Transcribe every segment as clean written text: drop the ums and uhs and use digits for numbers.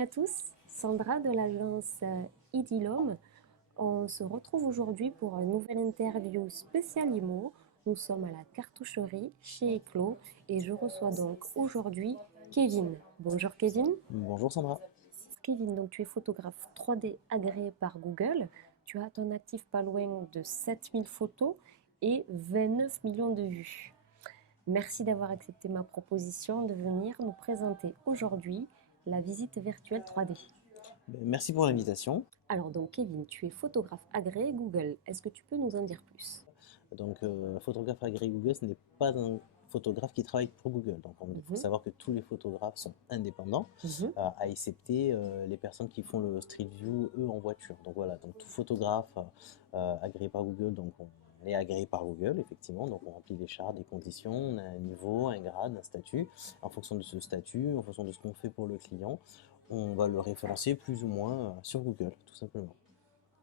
à tous, Sandra de l'agence Idilom. On se retrouve aujourd'hui pour une nouvelle interview spéciale IMO. Nous sommes à la cartoucherie chez Eclos et je reçois donc aujourd'hui Kevin. Bonjour Kevin. Bonjour Sandra. Kevin, donc tu es photographe 3D agréé par Google. Tu as à ton actif pas loin de 7000 photos et 29 millions de vues. Merci d'avoir accepté ma proposition de venir nous présenter aujourd'hui la visite virtuelle 3D. Merci pour l'invitation. Alors donc Kevin, tu es photographe agréé Google. Est-ce que tu peux nous en dire plus? Photographe agréé Google, ce n'est pas un photographe qui travaille pour Google. Donc, il faut Mhm, savoir que tous les photographes sont indépendants, mhm. à excepter les personnes qui font le Street View, eux, en voiture. Donc voilà, donc tout photographe agréé par Google, donc on est agréé par Google, effectivement. Donc on remplit des chartes, des conditions, on a un niveau, un grade, un statut. En fonction de ce statut, en fonction de ce qu'on fait pour le client, on va le référencer plus ou moins sur Google, tout simplement.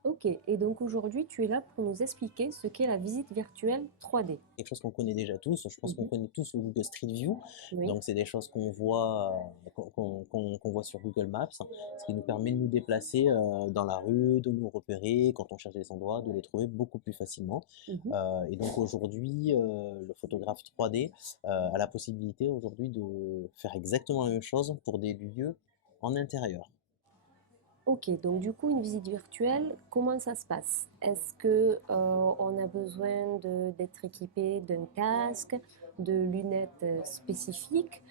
Ok, et donc aujourd'hui tu es là pour nous expliquer ce qu'est la visite virtuelle 3D. Quelque chose qu'on connaît déjà tous. Je pense qu'on Mhm. connaît tous le Google Street View. Oui. Donc, c'est des choses qu'on voit, qu'on voit sur Google Maps, ce qui nous permet de nous déplacer dans la rue, de nous repérer quand on cherche des endroits, de les trouver beaucoup plus facilement. Mhm. Et donc aujourd'hui, le photographe 3D a la possibilité aujourd'hui de faire exactement la même chose pour des lieux en intérieur. Ok, donc du coup une visite virtuelle, comment ça se passe? Est-ce que on a besoin d'être équipé d'un casque, de lunettes spécifiques?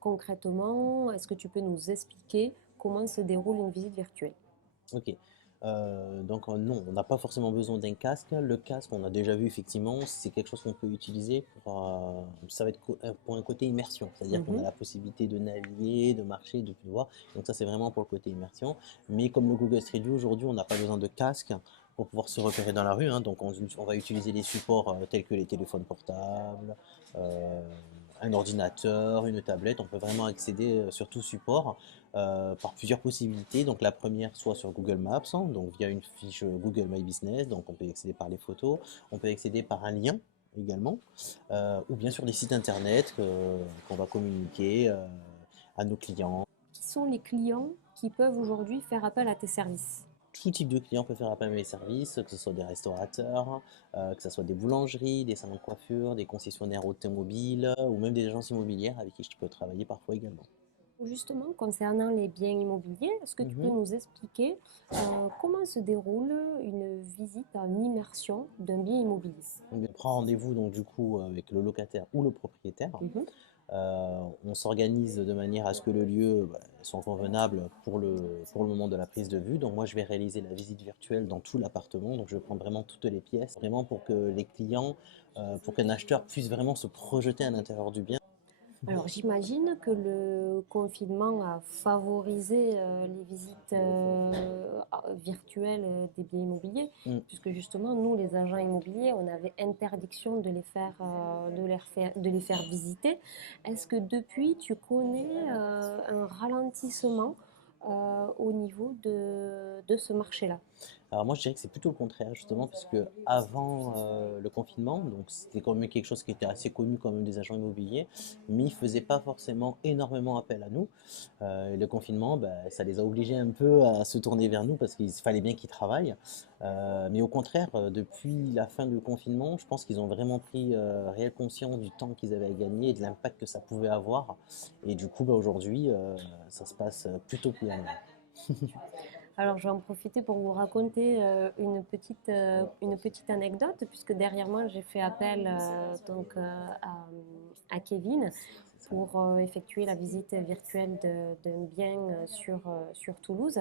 Concrètement, est-ce que tu peux nous expliquer comment se déroule une visite virtuelle? Ok. Non, on n'a pas forcément besoin d'un casque. Le casque, on a déjà vu effectivement, c'est quelque chose qu'on peut utiliser ça va être pour un côté immersion, c'est-à-dire qu'on a Mhm, la possibilité de naviguer, de marcher, de tout voir. Donc ça, c'est vraiment pour le côté immersion. Mais comme le Google Street View aujourd'hui, on n'a pas besoin de casque pour pouvoir se repérer dans la rue, hein. Donc on va utiliser les supports tels que les téléphones portables, euh, un ordinateur, une tablette. On peut vraiment accéder sur tout support par plusieurs possibilités. Donc la première, soit sur Google Maps, hein, donc via une fiche Google My Business, donc on peut y accéder par les photos, on peut y accéder par un lien également, ou bien sur des sites internet qu'on va communiquer à nos clients. qui sont les clients qui peuvent aujourd'hui faire appel à tes services? Tout type de client peut faire appel à mes services, que ce soit des restaurateurs, que ce soit des boulangeries, des salons de coiffure, des concessionnaires automobiles, ou même des agences immobilières avec qui je peux travailler parfois également. Justement, concernant les biens immobiliers, est-ce que tu peux Mhm. nous expliquer comment se déroule une visite en immersion d'un bien immobilier? On prend rendez-vous donc du coup avec le locataire ou le propriétaire. Mhm. On s'organise de manière à ce que le lieu soit convenable pour le moment de la prise de vue. Donc moi, je vais réaliser la visite virtuelle dans tout l'appartement. Donc je prends vraiment toutes les pièces, vraiment pour que les clients, pour qu'un acheteur puisse vraiment se projeter à l'intérieur du bien. Alors j'imagine que le confinement a favorisé les visites virtuelles des biens immobiliers, Mm. puisque justement nous, les agents immobiliers, on avait interdiction de les faire, de les faire visiter. Est-ce que depuis, tu connais un ralentissement au niveau de ce marché-là? Alors moi, je dirais que c'est plutôt le contraire, justement, parce que avant le confinement, donc c'était quand même quelque chose qui était assez connu quand même des agents immobiliers, mais ils faisaient pas forcément énormément appel à nous. Et le confinement, bah, ça les a obligés un peu à se tourner vers nous parce qu'il fallait bien qu'ils travaillent. Mais au contraire, depuis la fin du confinement, je pense qu'ils ont vraiment pris réelle conscience du temps qu'ils avaient à gagner et de l'impact que ça pouvait avoir. Et du coup, bah, aujourd'hui, ça se passe plutôt bien. Alors, je vais en profiter pour vous raconter une petite anecdote, puisque derrière moi, j'ai fait appel à Kevin pour effectuer la visite virtuelle d'un bien sur Toulouse.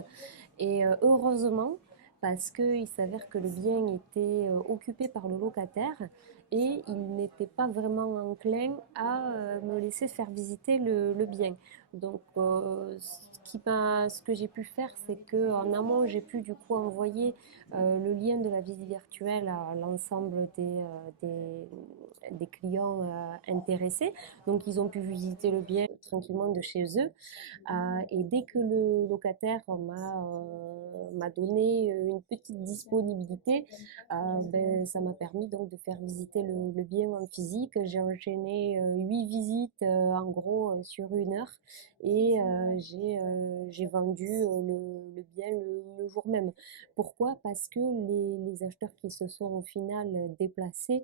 Et heureusement, parce qu'il s'avère que le bien était occupé par le locataire et il n'était pas vraiment enclin à me laisser faire visiter le bien. Donc, ce que j'ai pu faire, c'est que en amont, j'ai pu du coup envoyer le lien de la visite virtuelle à l'ensemble des clients intéressés. Donc, ils ont pu visiter le bien tranquillement de chez eux. Et dès que le locataire m'a donné une petite disponibilité, ben, ça m'a permis donc de faire visiter le bien en physique. J'ai enchaîné 8 visites en gros sur 1 heure et j'ai vendu le bien le jour même. Pourquoi? Parce que les acheteurs qui se sont au final déplacés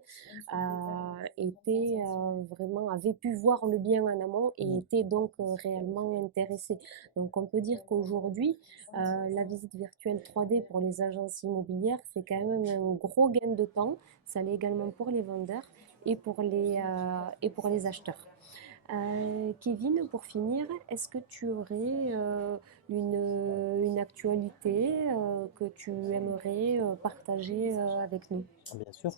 avaient pu voir le bien en amont et étaient donc réellement intéressés. Donc on peut dire qu'aujourd'hui, la visite virtuelle 3D pour les agences immobilières, c'est quand même un gros gain de temps. Ça l'est également pour les vendeurs et pour les acheteurs. Kevin, pour finir, est-ce que tu aurais une actualité que tu aimerais partager avec nous? Bien sûr.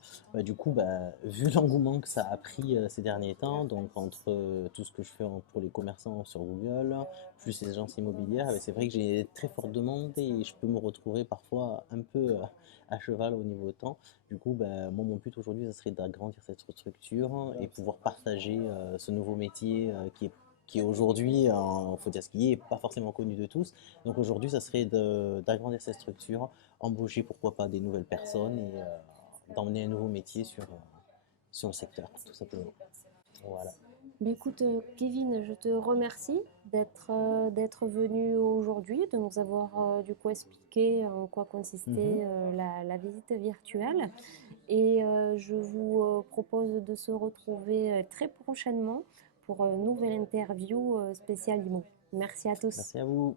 Du coup, vu l'engouement que ça a pris ces derniers temps, donc entre tout ce que je fais pour les commerçants sur Google, plus les agences immobilières, c'est vrai que j'ai très forte demande et je peux me retrouver parfois un peu à cheval au niveau temps. Du coup, moi, mon but aujourd'hui, ça serait d'agrandir cette structure et pouvoir partager ce nouveau métier qui est aujourd'hui, il faut dire ce qui est, pas forcément connu de tous. Donc aujourd'hui, ça serait d'agrandir cette structure, embaucher pourquoi pas des nouvelles personnes et d'emmener un nouveau métier sur le secteur, tout simplement. Voilà. Mais écoute, Kevin, je te remercie d'être venu aujourd'hui, de nous avoir du coup expliqué en quoi consistait la visite virtuelle. Et je vous propose de se retrouver très prochainement pour une nouvelle interview spéciale IMO. Merci à tous. Merci à vous.